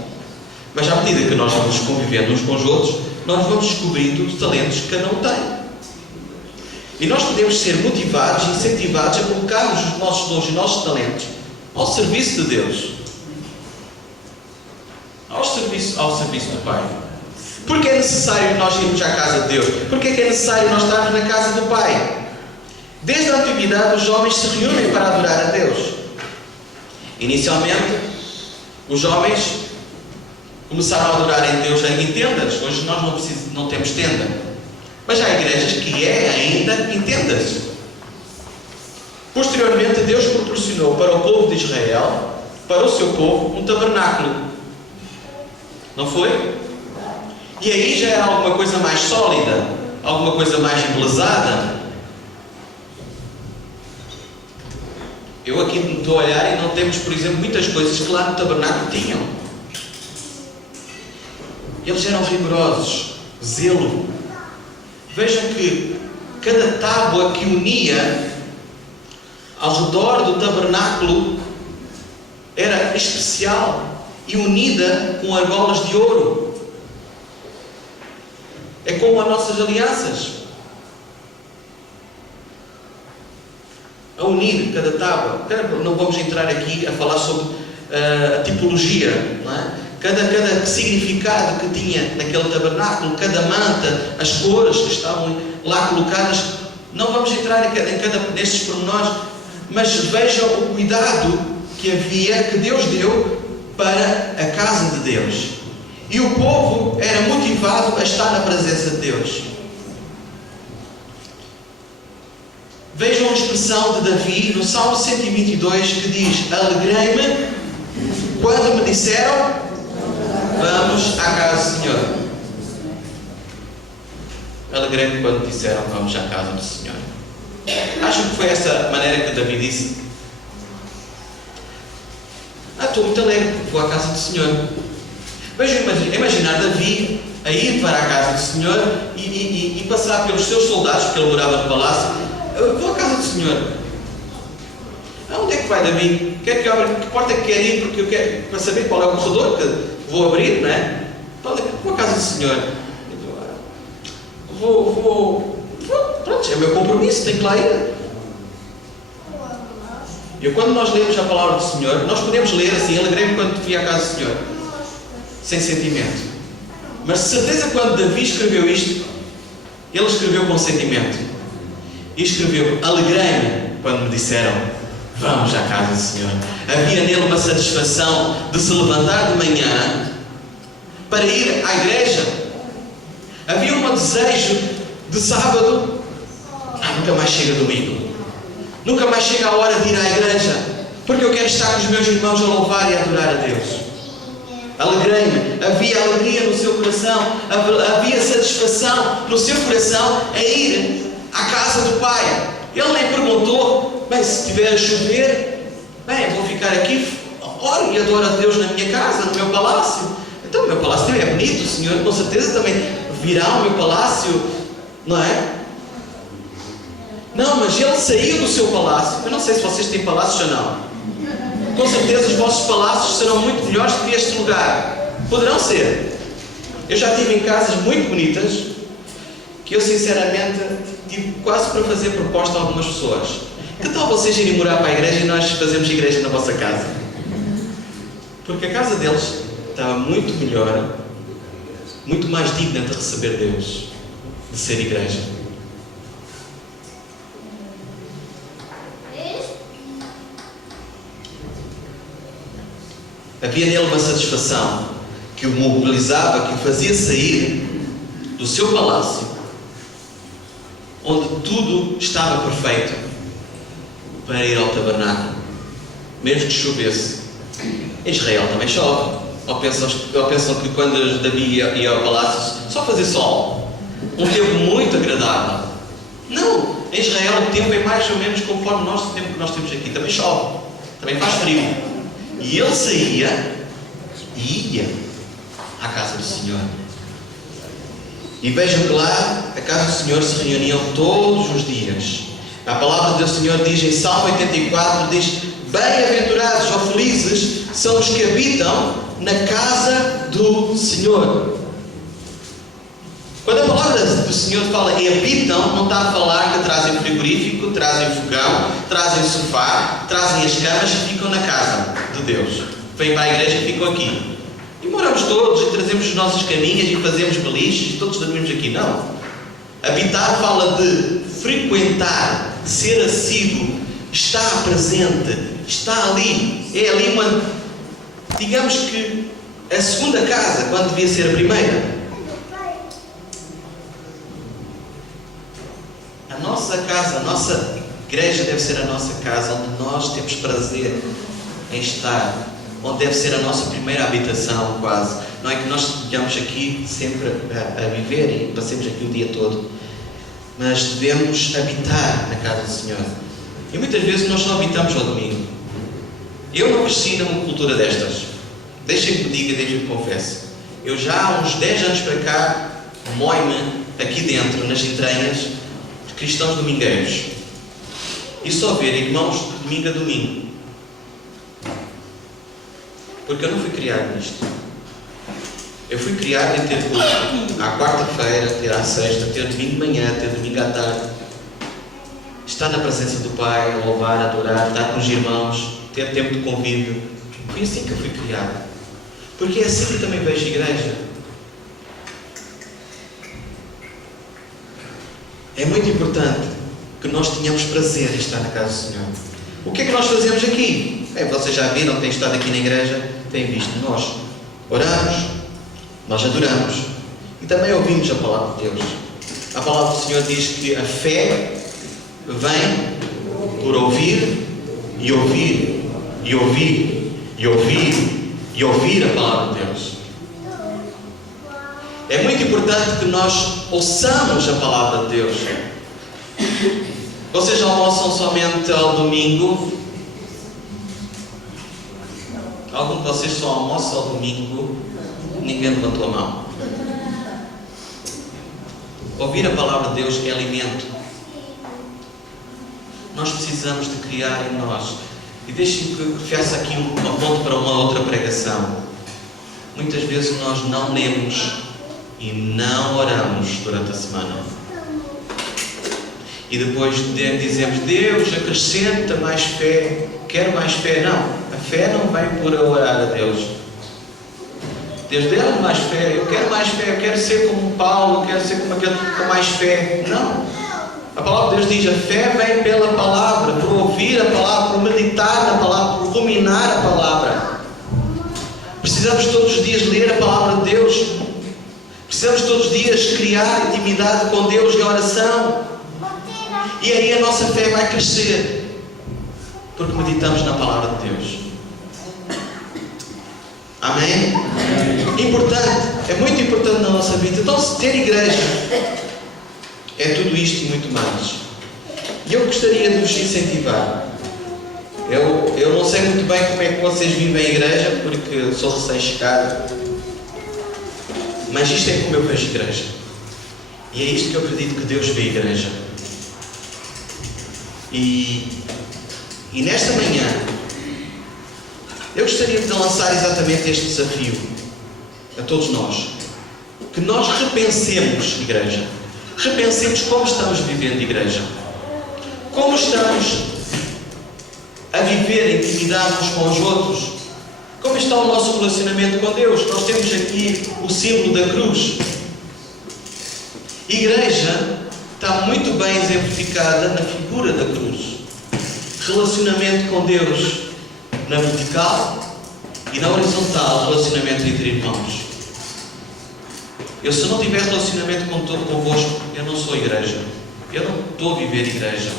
Mas à medida que nós vamos convivendo uns com os outros, nós vamos descobrindo os talentos que cada um tem. E nós podemos ser motivados, incentivados a colocarmos os nossos dons e os nossos talentos ao serviço de Deus. Ao serviço do Pai. Porque é necessário nós irmos à casa de Deus? Porque é que é necessário nós estarmos na casa do Pai? Desde a antiguidade os homens se reúnem para adorar a Deus. Inicialmente, os homens começaram a adorar em Deus em tendas. Hoje nós não temos tenda. Mas há igrejas que ainda em tendas. Posteriormente, Deus proporcionou para o povo de Israel, para o seu povo, um tabernáculo. Não foi? E aí já era alguma coisa mais sólida, alguma coisa mais embelezada. Eu aqui me estou a olhar e não temos, por exemplo, muitas coisas que lá no tabernáculo tinham. Eles eram rigorosos, zelo. Vejam que cada tábua que unia ao redor do tabernáculo era especial e unida com argolas de ouro. É como as nossas alianças. A unir cada tábua. Não vamos entrar aqui a falar sobre a tipologia, não é? Cada significado que tinha naquele tabernáculo, cada manta, as cores que estavam lá colocadas. Não vamos entrar nestes pormenores, mas vejam o cuidado que havia, que Deus deu para a casa de Deus. E o povo era motivado a estar na presença de Deus. Vejam a expressão de Davi no Salmo 122 que diz: alegrei-me quando me disseram: vamos à casa do Senhor. Alegrei-me quando me disseram: vamos à casa do Senhor. Acham que foi essa maneira que Davi disse? Estou muito alegre porque vou à casa do Senhor. Vejam, imaginar Davi a ir para a casa do Senhor e passar pelos seus soldados, porque ele morava no palácio. Vou à casa do Senhor. Onde é que vai Davi? Que porta é que quer ir? Porque eu quero, para saber qual é o corredor que vou abrir, não é? Vou à casa do Senhor. Pronto, é o meu compromisso, tenho que lá ir. E quando nós lemos a palavra do Senhor, nós podemos ler assim: alegrei-me quando fui à casa do Senhor, sem sentimento. Mas de certeza, quando Davi escreveu isto, ele escreveu com sentimento. E escreveu: alegrei-me quando me disseram: vamos à casa do Senhor. Havia nele uma satisfação de se levantar de manhã para ir à igreja. Havia um desejo de sábado: nunca mais chega domingo, nunca mais chega a hora de ir à igreja, porque eu quero estar com os meus irmãos a louvar e a adorar a Deus. Alegrei-me. Havia alegria no seu coração, havia satisfação no seu coração a ir à casa do Pai. Ele nem perguntou: bem, se estiver a chover, bem, eu vou ficar aqui, oro e adoro a Deus na minha casa, no meu palácio. Então o meu palácio também é bonito, o Senhor com certeza também virá ao meu palácio, não é? Não, mas ele saiu do seu palácio. Eu não sei se vocês têm palácios ou não. Com certeza os vossos palácios serão muito melhores que este lugar. Poderão ser. Eu já estive em casas muito bonitas que eu sinceramente tive quase para fazer proposta a algumas pessoas. Que tal vocês irem morar para a igreja e nós fazemos igreja na vossa casa? Porque a casa deles estava muito melhor, muito mais digna de receber Deus, de ser igreja. Havia nele uma satisfação que o mobilizava, que o fazia sair do seu palácio, onde tudo estava perfeito, para ir ao tabernáculo, mesmo que chovesse. Em Israel também chove. Ou pensam que quando Davi ia ao palácio só fazia sol, um tempo muito agradável. Não, em Israel o tempo é mais ou menos conforme o tempo que nós temos aqui. Também chove, também faz frio. E ele saía e ia à casa do Senhor. E vejam que lá, a casa do Senhor se reuniam todos os dias. A palavra do Senhor diz em Salmo 84, diz: bem-aventurados ou felizes são os que habitam na casa do Senhor. Quando a palavra do Senhor fala em habitam, não está a falar que trazem frigorífico, trazem fogão, trazem sofá, trazem as camas e ficam na casa de Deus. Vêm para a igreja e ficam aqui. E moramos todos e trazemos as nossas caminhas e fazemos beliches e todos dormimos aqui. Não. Habitar fala de frequentar, ser assíduo, estar presente, está ali. É ali uma, digamos que, a segunda casa, quando devia ser a primeira. A nossa casa, a nossa igreja deve ser a nossa casa, onde nós temos prazer em estar, onde deve ser a nossa primeira habitação, quase. Não é que nós estejamos aqui sempre a viver e passemos aqui o dia todo, mas devemos habitar na casa do Senhor. E muitas vezes nós só habitamos ao domingo. Eu não cresci numa cultura destas. Deixem que me diga, deixem que me confesse. Eu já há uns 10 anos para cá, mói-me aqui dentro, nas entranhas, de cristãos domingueiros. E só ver irmãos de domingo a domingo. Porque eu não fui criado nisto. Eu fui criado em ter culto à quarta-feira, ter à sexta, ter domingo de manhã, ter domingo à tarde. Estar na presença do Pai, louvar, adorar, estar com os irmãos, ter tempo de convívio. Foi assim que eu fui criado. Porque é assim que eu também vejo a igreja. É muito importante que nós tenhamos prazer em estar na casa do Senhor. O que é que nós fazemos aqui? Vocês já viram, têm estado aqui na igreja, têm visto. Nós oramos, nós adoramos e também ouvimos a palavra de Deus. A palavra do Senhor diz que a fé vem por ouvir e ouvir e ouvir e ouvir e ouvir a palavra de Deus. É muito importante que nós ouçamos a palavra de Deus. Vocês almoçam somente ao domingo? Algum de vocês só almoça ao domingo? Ninguém levantou a mão. Ouvir a palavra de Deus é alimento. Nós precisamos de criar em nós. E deixem que faça aqui um ponto para uma outra pregação. Muitas vezes nós não lemos e não oramos durante a semana. E depois dizemos: Deus, acrescenta mais fé, quero mais fé. Não, a fé não vem por orar a Deus. Deus deu-me mais fé, eu quero mais fé, eu quero ser como Paulo, eu quero ser como aquele com mais fé. Não. A palavra de Deus diz: a fé vem pela palavra, por ouvir a palavra, por meditar na palavra, por ruminar a palavra. Precisamos todos os dias ler a palavra de Deus. Precisamos todos os dias criar intimidade com Deus em oração. E aí a nossa fé vai crescer, porque meditamos na palavra de Deus. Amém? Importante, é muito importante na nossa vida. Então, se ter igreja é tudo isto e muito mais. E eu gostaria de vos incentivar. Eu não sei muito bem como é que vocês vivem a igreja, porque sou recém-chegado. Mas isto é como eu vejo a igreja. E é isto que eu acredito que Deus vê a igreja. E nesta manhã, eu gostaria de lançar exatamente este desafio a todos nós. Que nós repensemos, igreja. Repensemos como estamos vivendo, igreja. Como estamos a viver a intimidade uns com os outros. Como está o nosso relacionamento com Deus? Nós temos aqui o símbolo da cruz. Igreja está muito bem exemplificada na figura da cruz. Relacionamento com Deus na vertical e na horizontal, relacionamento entre irmãos. Eu, se não tiver relacionamento convosco, eu não sou igreja. Eu não estou a viver igreja.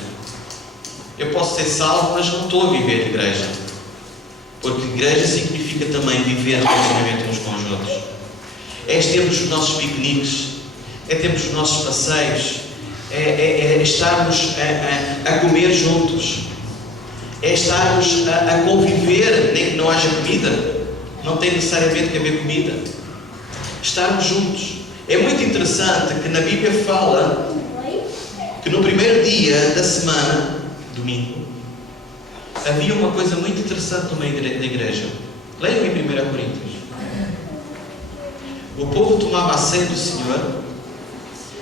Eu posso ser salvo, mas não estou a viver igreja. Porque igreja significa também viver relacionamento uns com os outros. É termos os nossos piqueniques, é termos os nossos passeios, é estarmos a comer juntos, é estarmos a conviver, nem que não haja comida. Não tem necessariamente que haver comida. Estarmos juntos. É muito interessante que na Bíblia fala que no primeiro dia da semana, domingo, havia uma coisa muito interessante no meio da igreja. Leiam em 1 Coríntios. O povo tomava a ceia do Senhor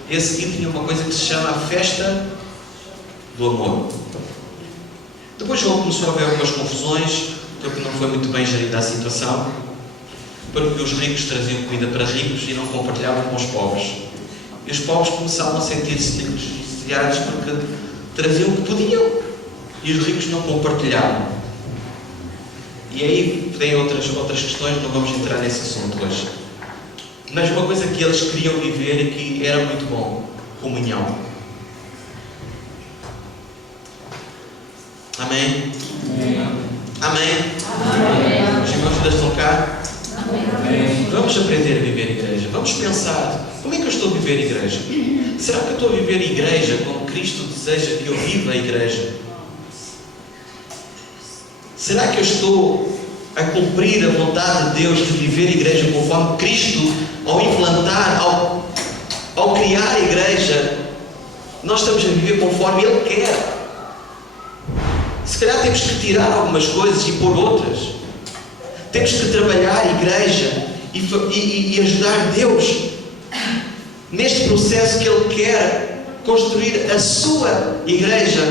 e a seguir tinha uma coisa que se chama a festa do amor. Depois começou a haver algumas confusões, porque não foi muito bem gerida a situação, porque os ricos traziam comida para ricos e não compartilhavam com os pobres. E os pobres começavam a sentir-se negociados porque traziam o que podiam e os ricos não compartilhavam. E aí vêm outras questões, não vamos entrar nesse assunto hoje. Mas uma coisa que eles queriam viver e que era muito bom: comunhão. Amém? Amém? Amém. Os irmãos ainda estão cá? Amém. Vamos aprender a viver igreja. Vamos pensar: como é que eu estou a viver igreja? Será que eu estou a viver igreja como Cristo deseja que eu viva a igreja? Será que eu estou a cumprir a vontade de Deus de viver igreja conforme Cristo, ao implantar, ao criar a igreja, nós estamos a viver conforme Ele quer? Se calhar temos que tirar algumas coisas e pôr outras. Temos que trabalhar a igreja e ajudar Deus neste processo que Ele quer construir a sua igreja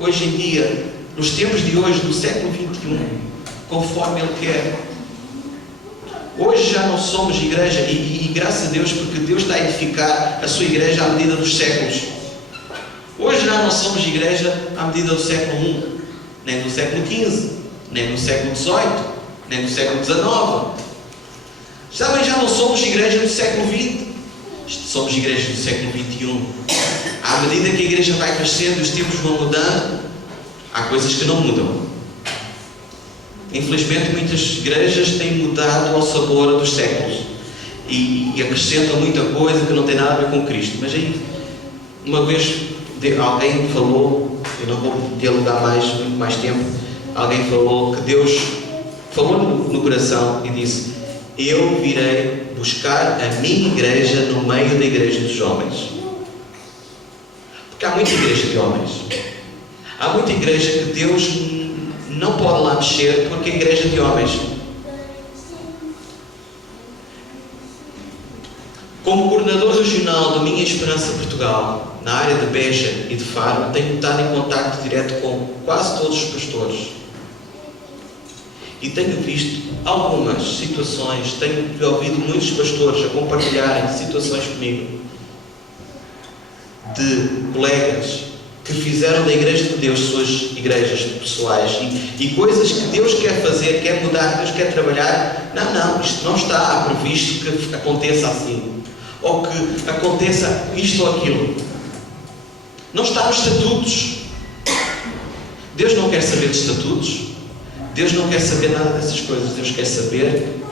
hoje em dia, nos tempos de hoje, no século XXI, conforme Ele quer. Hoje já não somos igreja, e graças a Deus, porque Deus está a edificar a sua igreja à medida dos séculos. Hoje já não somos igreja à medida do século I, nem do século XV, nem do século XVIII, nem do século XIX. Sabem, já não somos igreja do século XX. Somos igreja do século XXI. À medida que a igreja vai crescendo e os tempos vão mudando, há coisas que não mudam. Infelizmente, muitas igrejas têm mudado ao sabor dos séculos e acrescentam muita coisa que não tem nada a ver com Cristo. Mas aí, uma vez, alguém falou, eu não vou dialogar muito mais tempo, alguém falou que Deus falou no coração e disse: eu virei buscar a minha igreja no meio da igreja dos homens. Porque há muita igreja de homens. Há muita igreja que Deus não pode lá mexer porque é igreja de homens. Como coordenador regional da Minha Esperança Portugal, na área de Beja e de Faro, tenho estado em contacto direto com quase todos os pastores. E tenho visto algumas situações, tenho ouvido muitos pastores a compartilharem situações comigo, de colegas que fizeram da Igreja de Deus suas igrejas pessoais e coisas que Deus quer fazer, quer mudar, Deus quer trabalhar. Não, isto não está previsto que aconteça assim, ou que aconteça isto ou aquilo. Não está nos estatutos. Deus não quer saber de estatutos. Deus não quer saber nada dessas coisas. Deus quer saber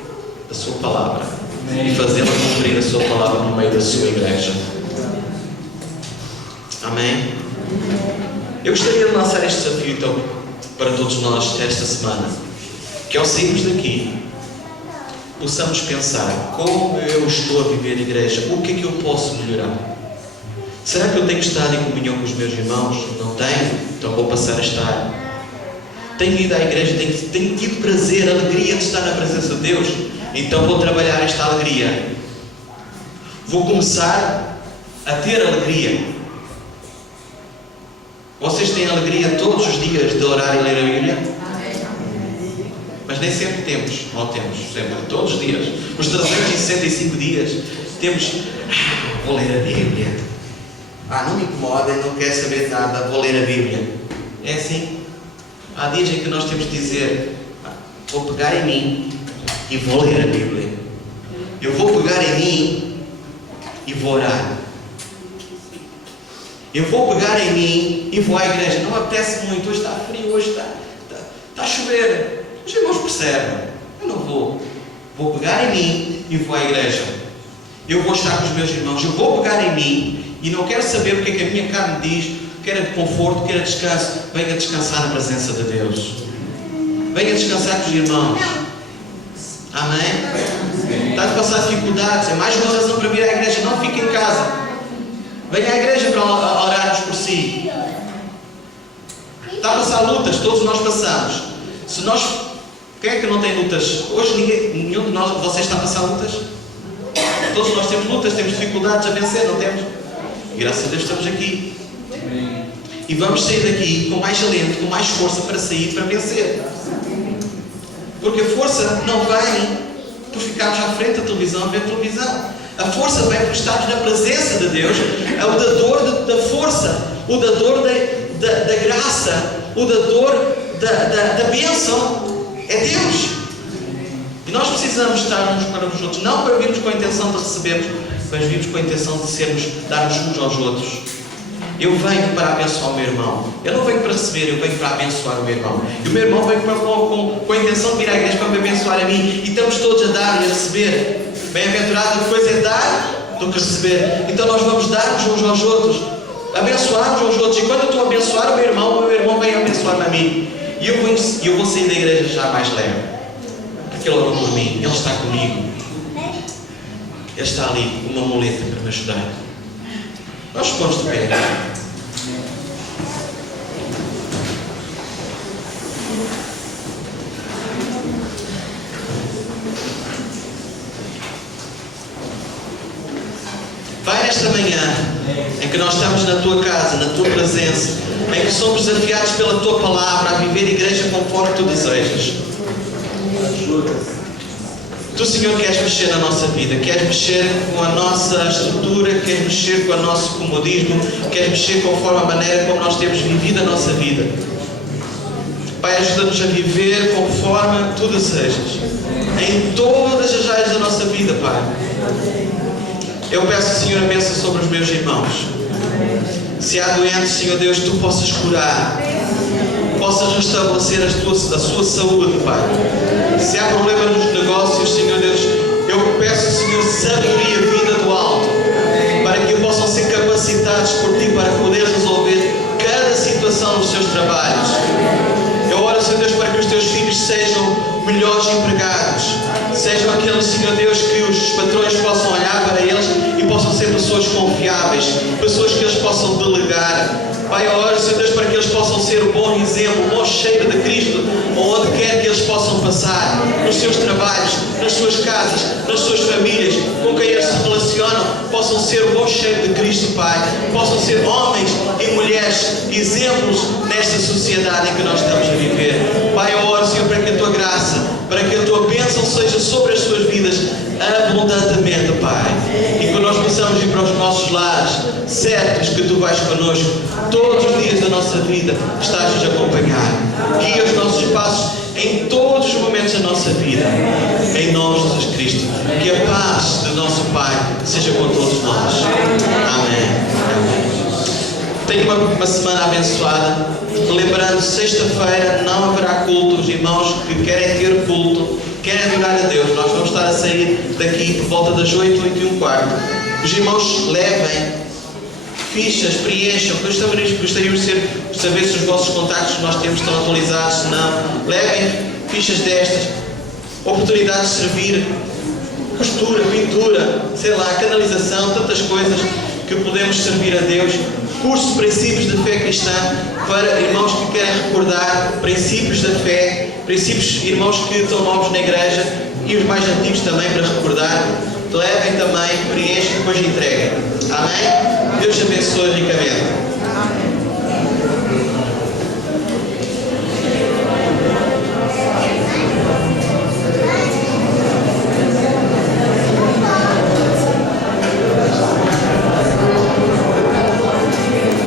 da sua palavra e fazê-la cumprir a sua palavra no meio da sua igreja. Amém? Eu gostaria de lançar este desafio então para todos nós esta semana, que ao sairmos daqui possamos pensar: como eu estou a viver a igreja? O que é que eu posso melhorar? Será que eu tenho estado em comunhão com os meus irmãos? Não tenho? Então vou passar a estar. Tenho ido à igreja, tenho tido prazer, alegria de estar na presença de Deus? Então vou trabalhar esta alegria. Vou começar a ter alegria. Vocês têm alegria todos os dias de orar e ler a Bíblia? Mas nem sempre temos, não temos, sempre, todos os dias. Os 365 dias temos: vou ler a Bíblia. Não me incomoda, não quero saber de nada, vou ler a Bíblia. É assim. Há dias em que nós temos de dizer: vou pegar em mim e vou ler a Bíblia. Eu vou pegar em mim e vou orar. Eu vou pegar em mim e vou à igreja. Não me apetece muito, hoje está frio, hoje está a chover. Os irmãos percebem. Eu não vou. Vou pegar em mim e vou à igreja. Eu vou estar com os meus irmãos. Eu vou pegar em mim e não quero saber o que é que a minha carne diz. Quero conforto, quero descanso. Venha descansar na presença de Deus. Venha descansar com os irmãos. Amém? Está a passar dificuldades. É mais uma razão para vir à igreja. Não fique em casa. Venha à igreja para orarmos por si. Está a passar lutas, todos nós passamos. Se nós... Quem é que não tem lutas? Hoje nenhum de nós, vocês está a passar lutas? Todos nós temos lutas, temos dificuldades a vencer, não temos? E graças a Deus estamos aqui. E vamos sair daqui com mais alento, com mais força para sair, para vencer. Porque a força não vem por ficarmos à frente da televisão, ver televisão. A força vem por estarmos na presença de Deus. É o dador da força, o dador da graça, o dador da bênção. É Deus. E nós precisamos estar uns para os outros, não para virmos com a intenção de recebermos, mas virmos com a intenção de darmos uns aos outros. Eu venho para abençoar o meu irmão. Eu não venho para receber, eu venho para abençoar o meu irmão. E o meu irmão vem com a intenção de vir à igreja para me abençoar a mim. E estamos todos a dar e a receber. Bem-aventurado depois é dar do que receber. Então nós vamos dar uns aos outros, abençoar uns aos outros. E quando eu estou a abençoar o meu irmão vem abençoar-me a mim. E eu vou sair da igreja já mais leve. Porque Ele orou por mim, Ele está comigo. Ele está ali, uma muleta para me ajudar. Nós ficamos de pé. Pai, nesta manhã, em que nós estamos na Tua casa, na Tua presença, em que somos desafiados pela Tua palavra a viver a igreja conforme Tu desejas. Tu, Senhor, queres mexer na nossa vida, queres mexer com a nossa estrutura, queres mexer com o nosso comodismo, queres mexer conforme a maneira como nós temos vivido a nossa vida. Pai, ajuda-nos a viver conforme Tu desejas, em todas as áreas da nossa vida, Pai. Eu peço, Senhor, a bênção sobre os meus irmãos. Se há doentes, Senhor Deus, Tu possas curar, possas restabelecer a sua saúde, Pai. Se há problema nos negócios, Senhor Deus, eu peço, Senhor, sabedoria vinda do alto, para que possam ser capacitados por Ti para poder resolver cada situação nos seus trabalhos. Eu oro, Senhor Deus, para que os Teus filhos sejam melhores empregados, sejam aqueles, Senhor Deus, que os patrões possam olhar para eles e possam ser pessoas confiáveis, pessoas que eles possam delegar. Pai, eu oro, Senhor Deus, para que eles possam ser o bom exemplo, o bom cheiro de Cristo, onde quer que eles possam passar, nos seus trabalhos, nas suas casas, nas suas famílias, com quem eles se relacionam, possam ser o bom cheiro de Cristo, Pai. Possam ser homens e mulheres, exemplos nesta sociedade em que nós estamos a viver. Pai, eu oro, Senhor, para que a Tua graça, para que a Tua bênção seja sobre as suas vidas abundantemente, Pai. E que nós possamos ir para os nossos lares, certos que Tu vais connosco todos os dias da nossa vida, estás-nos a acompanhar. Guia os nossos passos em todos os momentos da nossa vida. Em nome de Jesus Cristo. Que a paz do nosso Pai seja com todos nós. Amém. Tenha uma semana abençoada. Lembrando, sexta-feira não haverá culto. Os irmãos que querem ter culto, querem adorar a Deus, nós vamos estar a sair daqui por volta das 8, 8 e um quarto. Os irmãos levem fichas, preencham. Gostaríamos de saber se os vossos contactos que nós temos estão atualizados, se não. Levem fichas destas. Oportunidade de servir, costura, pintura, sei lá, canalização, tantas coisas que podemos servir a Deus. Curso de princípios da fé cristã para irmãos que querem recordar princípios da fé, princípios, irmãos que estão novos na igreja e os mais antigos também para recordar. Levem também, preenchem e depois entreguem. Amém? Deus te abençoe ricamente.